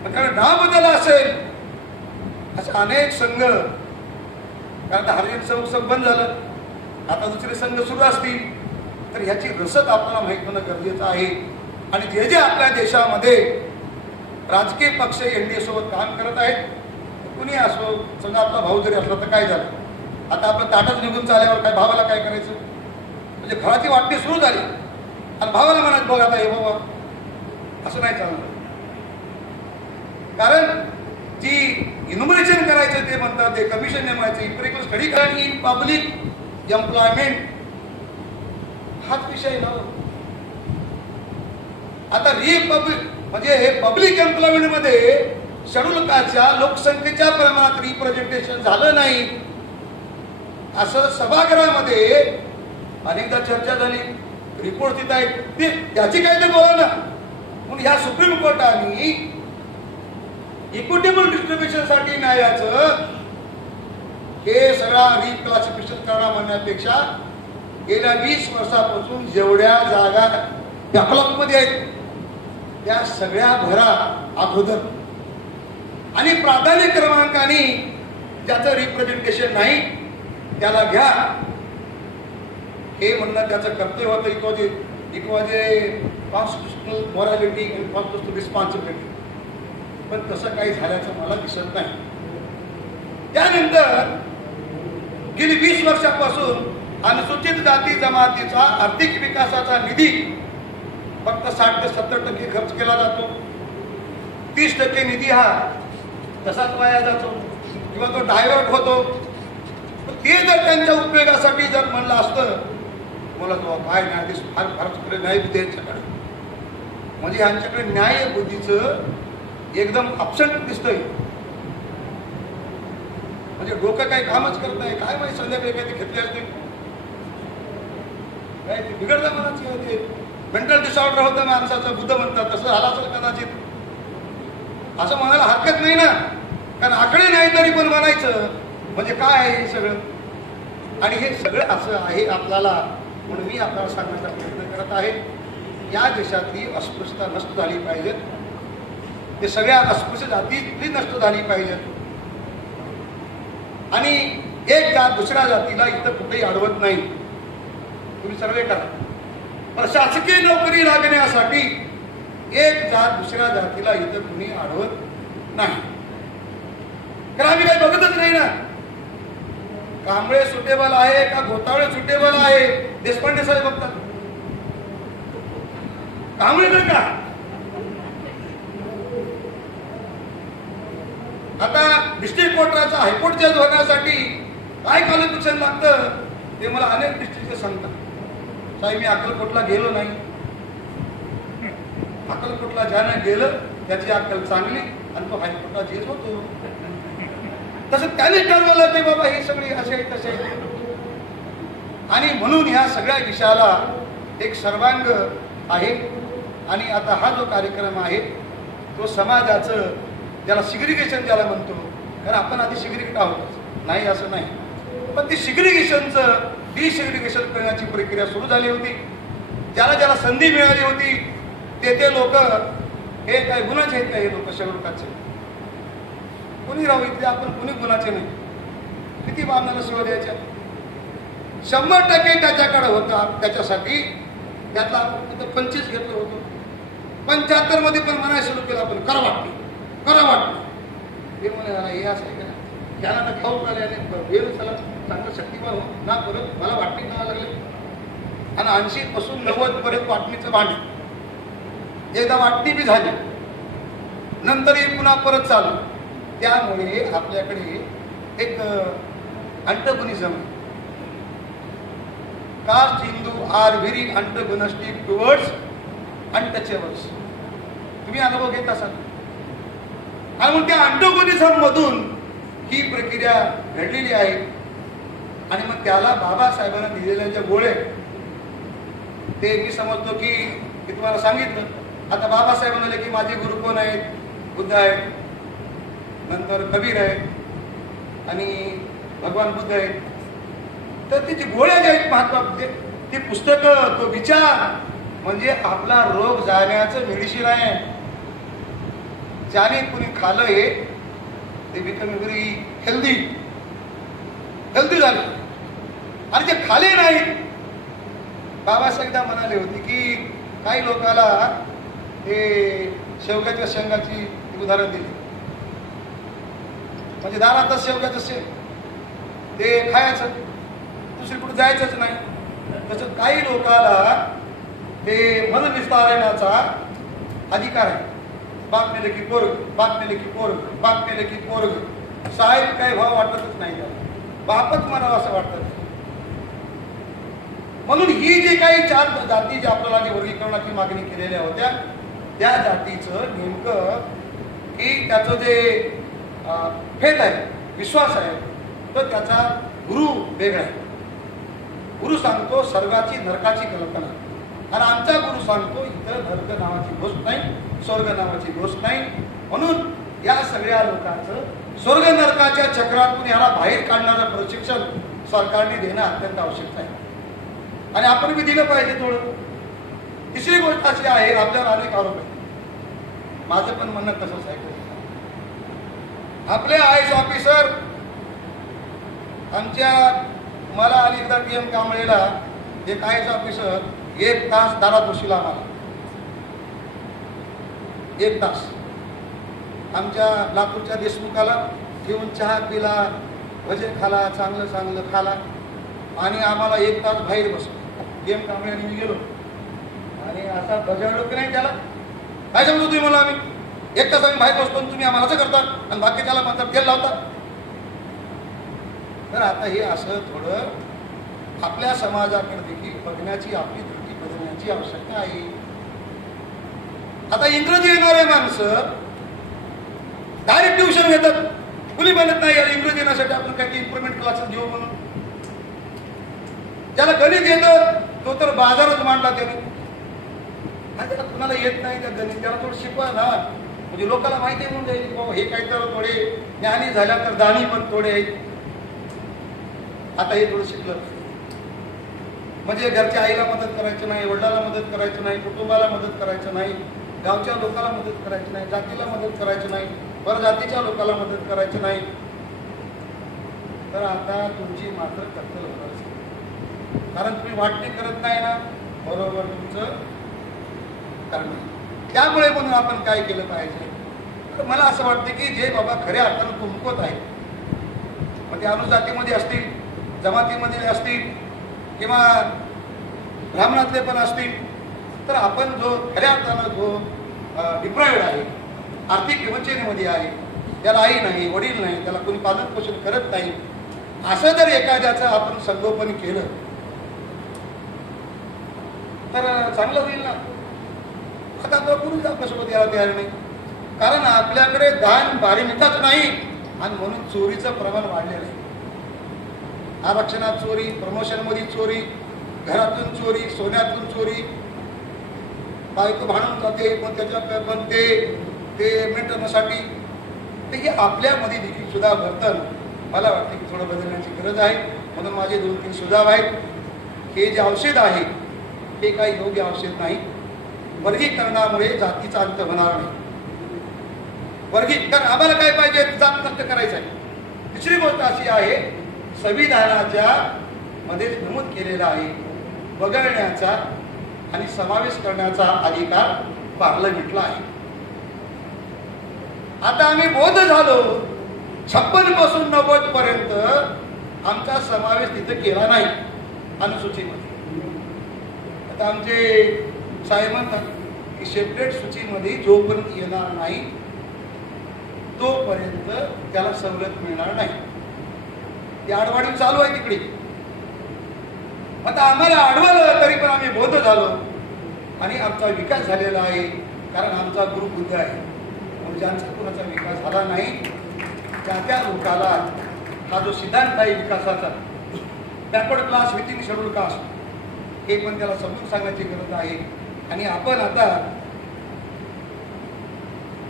कारण नाव बदल असेल असे अनेक संघ, कारण हरिजन सेवक संघ बंद झालं, आता दुसरे संघ सुरू असतील, तर ह्याची रसद आपल्याला माहित होणं गरजेचं आहे. आणि जे जे आपल्या देशामध्ये राजकीय पक्ष एनडीए सोबत काम करत आहेत, कुणी असो, समजा आपला भाऊ जरी असला तर काय झालं, आता आपलं ताटच निघून चालल्यावर काय भावाला काय करायचं? म्हणजे घराची वाटणी सुरू झाली आणि भावाला म्हणत बघ आता हे बाबा, असं नाही चालणार. कारण जी इन्युमरेशन करायचं ते म्हणतात, ते कमिशन नेमायचं, इम्पेरिकल स्टडी करायची, इन पब्लिक एम्प्लॉयमेंट हाच विषय ना. आता रिपब्लिक म्हणजे हे पब्लिक एम्प्लॉयमेंट मध्ये शेड्यूल कास्टच्या लोकसंख्येच्या प्रमाणात रिप्रेझेंटेशन झालं नाही, असं सभागृहामध्ये अनेकदा चर्चा झाली, रिपोर्ट तिथं आहे, त्याची काय तर बोला ना. म्हणून ह्या सुप्रीम कोर्टाने इक्विटेबल डिस्ट्रीब्युशन साठी न्यायाचं हे सगळा रिक्लासिफिकेशन करणं म्हणण्यापेक्षा गेल्या 20 वर्षापासून जेवढ्या जागा बॅकलॉग मध्ये आहेत त्या सगळ्या भरा अगोदर आणि प्राधान्य क्रमांकाने ज्याचं रिप्रेझेंटेशन नाही त्याला घ्या, हे म्हणणं त्याचं कर्तव्य होतं. It was a constitutional morality and constitutional responsibility. पण तसं काही झाल्याचं मला दिसत नाही. त्यानंतर गेली 20 वर्षापासून अनुसूचित जाती जमातीचा आर्थिक विकासाचा निधी फक्त 60 ते 70% खर्च केला जातो. 30% निधी हा तसाच वाया जातो किंवा तो डायव्हर्ट होतो. ते जर त्यांच्या उपयोगासाठी जर म्हणलं असतं, मला तो काय न्यायाधीश फार फार न्याय बुद्धी यांच्याकडे, म्हणजे यांच्याकडे न्याय बुद्धीचं एकदम अब्सेंट दिसतंय. म्हणजे डोकं काही कामच करत नाही. काय माहिती संध्याकाळी काही ते घेतले असते काय ते बिघडलं म्हणायचं, ते मेंटल डिसऑर्डर होतं माणसाचं, बुद्ध म्हणतात तसं झालं असेल कदाचित, असं म्हणायला हरकत नाही ना. कारण आकडे नाही तरी पण म्हणायचं म्हणजे काय आहे हे सगळं. आणि हे सगळं असं आहे आपल्याला, म्हणून मी आपल्याला सांगण्याचा प्रयत्न करत आहे. या देशातली अस्पृश्यता नष्ट झाली पाहिजे, ते सगळ्या अस्पृश्य जातीतली नष्ट झाली पाहिजे. आणि एक जात दुसऱ्या जातीला इथं कुठेही अडवत नाही. तुम्ही सर्वे करा, प्रशासकीय नोकरी लागण्यासाठी एक जात दुसऱ्या जातीला इथं कुणी अडवत नाही. कारण आम्ही काही बघतच नाही ना. कांबळे सुटेबल आहे का घोटाळे सुटेबल आहे, देशपांडे साहेब बघतात. कांबळे तर का आता डिस्ट्रिक्ट कोर्टाचा हायकोर्ट जज होण्यासाठी काय क्वालिफिकेशन लागतं ते मला अनेक डिस्ट्रिक्टचे सांगतात. साहेब मी अक्कलकोटला गेलो नाही. अक्कलकोटला ज्याने गेलं त्याची अक्कल चांगली आणि तो हायकोर्टला जज होतो. तसं त्याने ठरवलं की बाबा ही सगळी असे तसे. आणि म्हणून ह्या सगळ्या विषयाला एक सर्वांग आहे. आणि आता हा जो कार्यक्रम आहे तो समाजाचं, ज्याला सिग्रिगेशन ज्याला म्हणतो, कारण आपण आधी सिग्रिगेट आहोत नाही असं नाही, पण ती सिग्रिगेशनचं डिसिग्रिगेशन करण्याची प्रक्रिया सुरू झाली होती. ज्याला ज्याला संधी मिळाली होती ते लोक, हे काय गुन्हाचे आहेत का हे लोक शेवटचे, कोणी राहू इथले आपण, कोणी गुन्हाचे नाही. किती बामणाला सेवा द्यायच्या, 100% त्याच्याकडे होता. त्याच्यासाठी त्यातला आपण 25 घेतलं होतं. 75 मध्ये पण म्हणायला सुरू केलं आपण, करा वाटते करा वाटते. हे म्हणे हे असं आहे का, त्याला ना खाऊ आले वेळ चला चांगलं शक्तिमान हो ना परत मला वाटणी करावं लागले. आणि 80 पासून 90 पर्यंत वाटणीचं भांड, एकदा वाटणी बी झाली नंतरही पुन्हा परत चालू. त्यामुळे आपल्याकडे एक antagonism, caste Hindu are very antagonistic towards untouchables. तुम्ही अनुभव घेत असाल. आणि मग त्या अंटगोनिझम मधून ही प्रक्रिया घडलेली आहे. आणि मग त्याला बाबासाहेबांना दिलेल्या ज्या गोळे, ते मी समजतो की मी तुम्हाला सांगितलं. आता बाबासाहेब म्हणाले की माझे गुरु कोण आहेत, बुद्ध आहेत, नंतर कबीर आहेत आणि भगवान बुद्ध आहेत. तर ते जे गोळ्या जे आहेत महत्वाचे, ती पुस्तकं, तो विचार म्हणजे आपला रोग जाण्याचं मेडिसिन आहे. ज्याने कुणी खाल्लं हे ते बिकम व्हेरी हेल्दी झाले. आणि जे खाले नाहीत, बाबासाहेब एकदा म्हणाले होते की काही लोकांना ते शेवग्याच्या शेंगाची उदाहरण दिली, म्हणजे दारातच शेवग्याचं शेंग ते खायचं, दुसरीकडे जायचंच नाही. तसं काही लोकांना ते मन विस्तारण्याचा अधिकार आहे. बाप नेले की पोरग, बाप नेले की पोरग, बाप नेले की पोरग. साहेब काही भाव वाटतच नाही त्याला, बापच म्हणावं असं वाटत. म्हणून ही जी काही 4 जाती जी आपल्याला जी वर्गीकरणाची मागणी केलेल्या होत्या, त्या जातीचं नेमकं की त्याचं जे फेथ आहे, विश्वास आहे, तर त्याचा गुरु वेगळा आहे. गुरु सांगतो स्वर्गाची नरकाची कल्पना, आणि आमचा गुरु सांगतो इथं नरक नावाची गोष्ट नाही, स्वर्ग नावाची गोष्ट नाही. म्हणून या सगळ्या लोकांचं स्वर्ग नरकाच्या चक्रातून याला बाहेर काढणारं प्रशिक्षण सरकारने देणं अत्यंत आवश्यक आहे. आणि आपण बी दिलं पाहिजे थोडं. तिसरी गोष्ट अशी आहे, आपल्यावर अनेक आरोप आहेत. माझं पण म्हणणं तसंच आहे. आपले आयएस ऑफिसर आमच्या मला आणि एकदा PM कांबळेला एक आयएस ऑफिसर 1 तास दारात बसला आम्हाला. 1 तास आमच्या लातूरच्या देशमुखाला घेऊन चहा पिला, भजे खाला, चांगलं चांगलं खाला आणि आम्हाला 1 तास बाहेर बसलो. PM कांबळे आणि मी गेलो आणि असा बजावलो की नाही त्याला, काय सांगतो तुम्ही मला, आम्ही 1 तास आम्ही बाहेर बसतो तुम्ही आम्हाला असं करता आणि बाकी त्याला म्हणतात तेल लावता. तर आता हे असं थोडं आपल्या समाजाकडे देखील बघण्याची, आपली दृष्टी बदलण्याची आवश्यकता आहे. आता इंग्रजी येणारे माणसं डायरेक्ट ट्युशन घेतात. कुणी म्हणत नाही यार इंग्रजी येण्यासाठी आपण काही इम्प्रुव्हमेंट क्लासेस घेऊ म्हणून. ज्याला गणित येतं तो तर बाजारच मांडला त्याने. त्याला कुणाला येत नाही त्या गणित, त्याला थोडं शिकवा ना, म्हणजे लोकांना माहिती होऊन जाईल हे काही तर थोडे ज्ञानी झाल्या तर दानी पण थोडे आहेत. आता हे थोडं शिकलं म्हणजे घरच्या आईला मदत करायचं नाही, वडिलाला मदत करायचं नाही, कुटुंबाला मदत करायचं नाही, गावच्या लोकांना मदत करायची नाही, जातीला मदत करायची नाही, परजातीच्या लोकांना मदत करायची नाही. तर आता तुमची मात्र कत्तल होणार, कारण तुम्ही वाटणी करत नाही ना, बरोबर तुमचं कारण. त्यामुळे म्हणून आपण काय केलं पाहिजे, तर मला असं वाटतं की जे बाबा खऱ्या अर्थानं कुमकुवत आहेत, मग ते अनुजातीमध्ये असतील, जमातीमध्ये असतील किंवा ब्राह्मणातले पण असतील, तर आपण जो खऱ्या अर्थानं जो डिप्रायव्ड आहे, आर्थिक विवंचनेमध्ये आहे, त्याला आई नाही, वडील नाही, त्याला कोणी पालन पोषण करत नाही, असं जर एखाद्याचं आपण संगोपन केलं तर चांगलं होईल ना. आता तो कुणीच आपल्यासोबत यायला तयार नाही, कारण आपल्याकडे दान बारीमिताच नाही आणि म्हणून चोरीचं प्रमाण वाढलेलं आहे. आरक्षणात चोरी, प्रमोशनमध्ये चोरी, घरातून चोरी, सोन्यातून चोरी, बायको भांडून जाते पण त्याच्या पण ते मिटवण्यासाठी. ते हे आपल्यामध्ये देखील सुद्धा वर्तन मला वाटतं की थोडं बदलण्याची गरज आहे. म्हणून माझे 2-3 सुझाव आहेत. हे जे औषध आहे हे काही योग्य औषध नाही. वर्गीकरणामुळे जातीचा अंत होणार नाही. वर्गीकरण आम्हाला काय पाहिजे, जात नष्ट करायचं आहे. दुसरी गोष्ट अशी आहे, संविधानाच्या मध्ये नमूद केलेला आहे वगळण्याचा आणि समावेश करण्याचा अधिकार पार्लमेंटला आहे. आता आम्ही बौद्ध झालो, 56 पासून 90 पर्यंत आमचा समावेश तिथे केला नाही अनुसूचीमध्ये. आता आमचे साहेब म्हणतात की सेपरेट सूचीमध्ये जोपर्यंत येणार नाही तोपर्यंत त्याला सवलत मिळणार नाही. ती आडवाडी चालू आहे तिकडे. आता आम्हाला आडवलं तरी पण आम्ही बौद्ध झालो आणि आमचा विकास झालेला आहे, कारण आमचा गुरुबुद्ध आहे. म्हणजे ज्यांचा कुणाचा विकास झाला नाही त्या लोकाला हा जो सिद्धांत आहे विकासाचा, backward class within schedule caste, हे पण त्याला समजून सांगण्याची गरज आहे. आणि आपण आता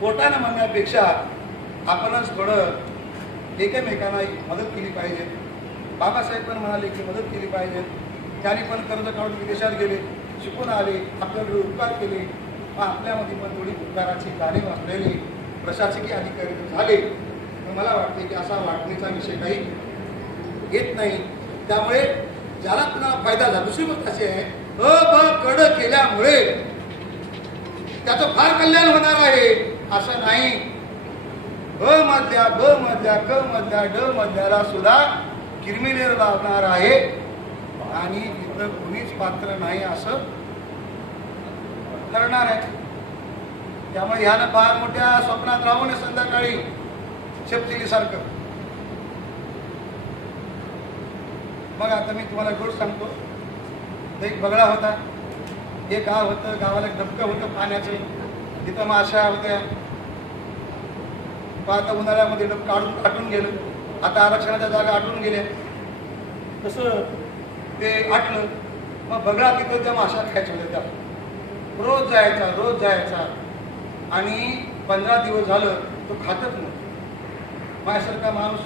कोर्टानं म्हणण्यापेक्षा आपणच थोडं एकमेकांना मदत केली पाहिजे. बाबासाहेब पण म्हणाले की मदत केली पाहिजे. त्यांनी पण कर्ज काढून विदेशात गेले, शिकून आले, आपल्याकडे उपकार केले. आपल्यामध्ये पण थोडी उपकाराची जाणीव असलेले प्रशासकीय अधिकारी झाले. मला वाटते की असा वाटणीचा विषय काही येत नाही. त्यामुळे ज्याला कुणाला फायदा झाला. दुसरी गोष्ट अशी आहे, कड केल्यामुळे त्याचं फार कल्याण होणार आहे असं नाही. ब मधल्या, ब मधल्या, क मधल्या, ड मधल्याला सुद्धा किरमिलेर लावणार आहे आणि तिथं कुणीच पात्र नाही असं करणार आहे. त्यामुळे ह्यानं फार मोठ्या स्वप्नात राहू नये संध्याकाळी शेपचिलीसारखं. मग आता मी तुम्हाला गोष्ट सांगतो. एक बगळा होता, एक गाव होतं, गावाला एक डबकं होतं पाण्याचं, तिथं माशा होत्या. आता उन्हाळ्यामध्ये डबकं आटून गेलं. आता आरक्षणाच्या जागा आटून गेल्या. तसं ते आटलं. मग बगळा तिथं त्या माशा खायच्या होत्या. रोज जायचा आणि 15 दिवस झालं तो खातच नव्हता. माझ्यासारखा माणूस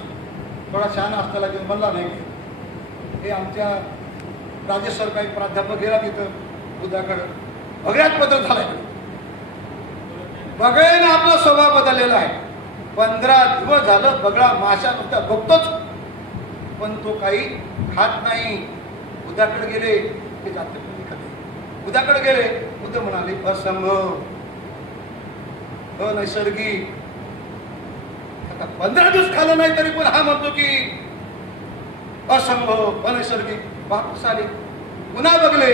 थोडा शहाणा असताना लागेल म्हणला नाही. हे आमच्या राजेश सर काही प्राध्यापक गेला तिथं बुद्धाकडं, बगळ्यात पत्र झालाय. बगळ्याने आपला स्वभाव बदललेला आहे. 15 दिवस झालं बगळा माशा नुसत्या बघतोच, पण तो काही खात नाही. बुद्धाकडे गेले ते जाते बुद्धाकडे गेले. बुद्ध म्हणाले असंभव, अनैसर्गिक. आता 15 दिवस खाल्लं नाही तरी पण हा म्हणतो की असंभव, अनैसर्गिक. वापस आले, पुन्हा बघले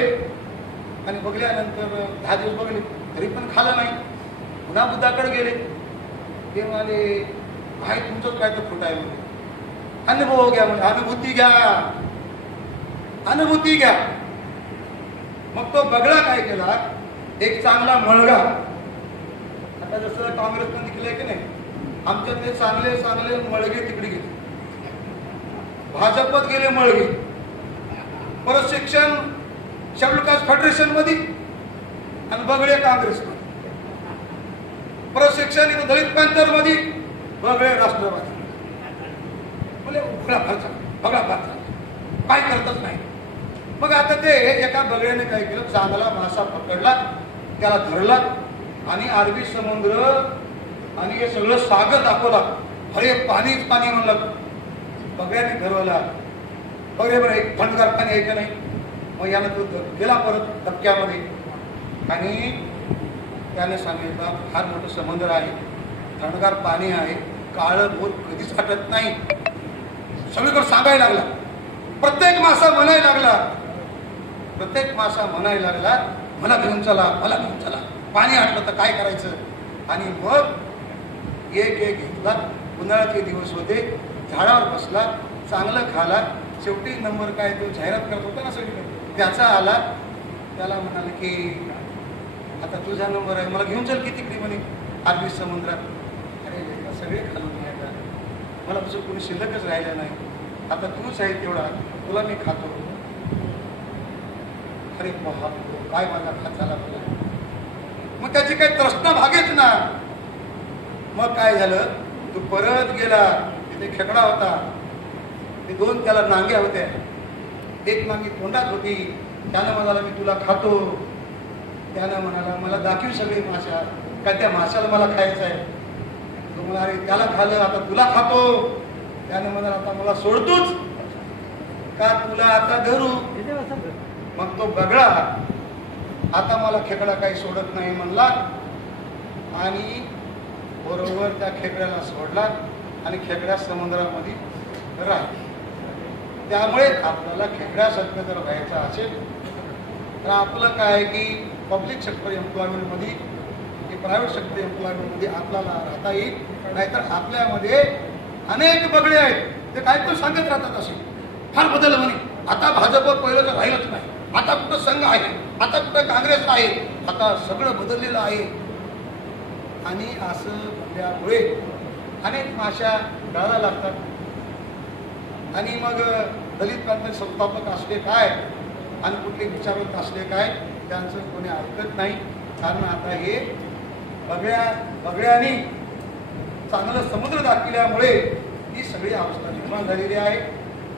आणि बघल्यानंतर 10 दिवस बघले तरी पण खाल्लं नाही. पुन्हा बुद्धाकडे गेले. ते म्हणाले भाई तुमचंच काय तर खोट आहे म्हणजे, अनुभव घ्या म्हणजे, अनुभूती घ्या, अनुभूती घ्या. मग तो बगळा काय केला, एक चांगला मळगा. आता जसं काँग्रेसनं दिलेलं की नाही, आमच्यातले चांगले चांगले मळगे तिकडे गेले, भाजपत गेले मळगे. परत शिक्षण शेड्यूल कास्ट फेडरेशन मध्ये आणि बगळे काँग्रेस मध्ये. परत शिक्षण इथं दलित पॅंथर मध्ये, बगळे राष्ट्रवादी. बोले उघडा फारचा बगळा फारचा काय करतच नाही. मग आता ते एका बगळ्याने काय केलं, चांगला मासा पकडला, त्याला धरला आणि अरबी समुद्र आणि हे सगळं सागर दाखवला. अरे पाणीच पाणी म्हणलं. बगळ्याने ठरवला, बगळे बरं एक थंडगार पाणी आहे का नाही. मग यानं तो गेला परत धक्क्यामध्ये आणि त्याने सांगितलं फार मोठं समुद्र आहे, थंडगार पाणी आहे, काळं भोर कधीच हटत नाही. सगळीकडे सांगायला लागला. प्रत्येक मासा म्हणायला लागला, प्रत्येक मासा म्हणायला लागला मला घेऊन चला, मला घेऊन चला. पाणी आटलं तर काय करायचं. आणि मग एक एक घेतला. उन्हाळ्याचे दिवस होते, झाडावर बसला, चांगलं खाला. शेवटी नंबर काय तो जाहिरात करत होता ना सगळीकडे, त्याचा आला. त्याला म्हणाले की आता तुझा नंबर आहे, मला घेऊन चल की तिकडे म्हणे अरबी समुद्रात. अरे सगळे खालून का, मला तुझं कोणी शिल्लकच राहिलं नाही, आता तूच आहे तेवढा, तुला मी खातो. अरे काय माझा खात झाला तुला. मग त्याची काही तृष्णा भागेच ना. मग काय झालं, तू परत गेला, तिथे खेकडा होता, ते 2 त्याला नांग्या होत्या. एक नांगी तोंडात होती. त्यानं म्हणाला मी तुला खातो. त्यानं म्हणाला मला दाखव सगळे माशा, का त्या माशाला मला खायचं आहे. तो म्हणाला अरे त्याला खाल्लं, आता तुला खातो. त्यानं म्हणाला आता मला सोडतोच का, तुला आता धरू. मग तो बगळा आता मला खेकडा काही सोडत नाही म्हणला आणि बरोबर त्या खेकड्याला सोडला आणि खेकड्या समुद्रामध्ये राहिला. त्यामुळे आपल्याला खेकड्यासारखं जर व्हायचं असेल तर आपलं काय की पब्लिक सेक्टर एम्प्लॉयमेंटमध्ये की प्रायव्हेट सेक्टर एम्प्लॉयमेंटमध्ये आपल्याला राहता येईल. नाहीतर आपल्यामध्ये अनेक बगळे आहेत, ते काय पण सांगत राहतात असे फार बदल म्हणे, आता भाजप पहिलं तर राहिलंच नाही, आता कुठं संघ आहे, आता कुठं काँग्रेस आहे, आता सगळं बदललेलं आहे. आणि असं म्हणल्यामुळे अनेक माशा गळायला लागतात. आणि मग दलित प्रांत संस्थापक असले काय आणि कुठले विचारवंत असले काय, त्यांचं कोणी ऐकत नाही. कारण आता हे बगळ्यानी चांगलं समुद्र दाखविल्यामुळे ही सगळी अवस्था निर्माण झालेली आहे.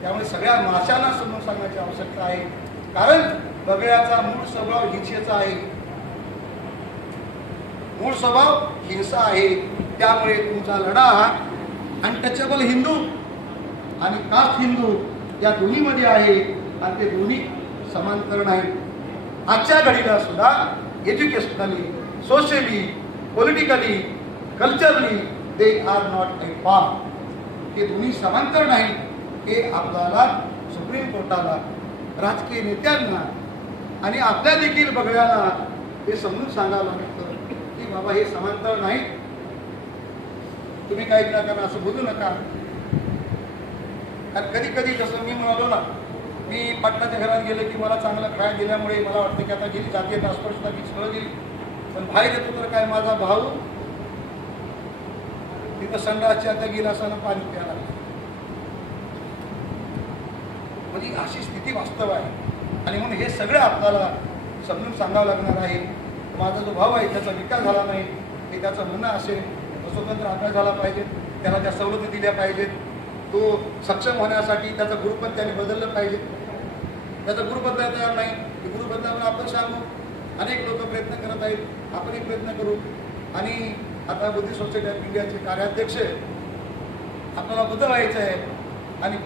त्यामुळे सगळ्या माशांना समजून सांगण्याची आवश्यकता आहे. कारण बगळ्याचा मूळ स्वभाव हिंसेचा आहे, मूळ स्वभाव हिंसा आहे. त्यामुळे तुमचा लढा हा अनटचेबल हिंदू आणि कास्ट हिंदू या दोन्हीमध्ये आहे आणि ते दोन्ही समांतर नाही. आजच्या घडीला सुद्धा educationally, socially, politically, culturally they are not a part. हे दोन्ही समांतर नाही. हे आपल्याला सुप्रीम कोर्टाला, राजकीय नेत्यांना आणि आपल्या देखील बगळ्याला हे समजून सांगावं लागतं की बाबा हे समांतर नाही. तुम्ही काही नका असं बोलू नका. कारण कधी कधी जसं मी म्हणालो ना, मी पाटलाच्या घरात गेले की मला चांगलं खायला दिल्यामुळे मला वाटतं की आता गेली जातीय अस्पृश्यता की सगळं गेली. पण बाहेर येतो तर काय माझा भाऊ तिथं संडासच्या आता गिलासानं पाणी प्यायला लागलं. म्हणजे अशी स्थिती वास्तव आहे. आणि म्हणून हे सगळं आपल्याला समजून सांगावं लागणार आहे. माझा जो भाऊ आहे त्याचा विकास झाला नाही, हे त्याचं म्हणणं असेल, तो स्वतंत्र अभ्यास झाला पाहिजे, त्याला त्या सवलती दिल्या पाहिजेत, तो सक्षम होण्यासाठी त्याचं गुरुपद त्याने बदललं पाहिजे. त्याचं गुरुपद तयार नाही, ते गुरुपदावर आपण सांगू. अनेक लोक प्रयत्न करत आहेत, आपणही प्रयत्न करू. आणि आता बुद्धिस्ट सोसायटी ऑफ इंडियाचे कार्याध्यक्ष आपल्याला बुद्ध व्हायचं आहे आणि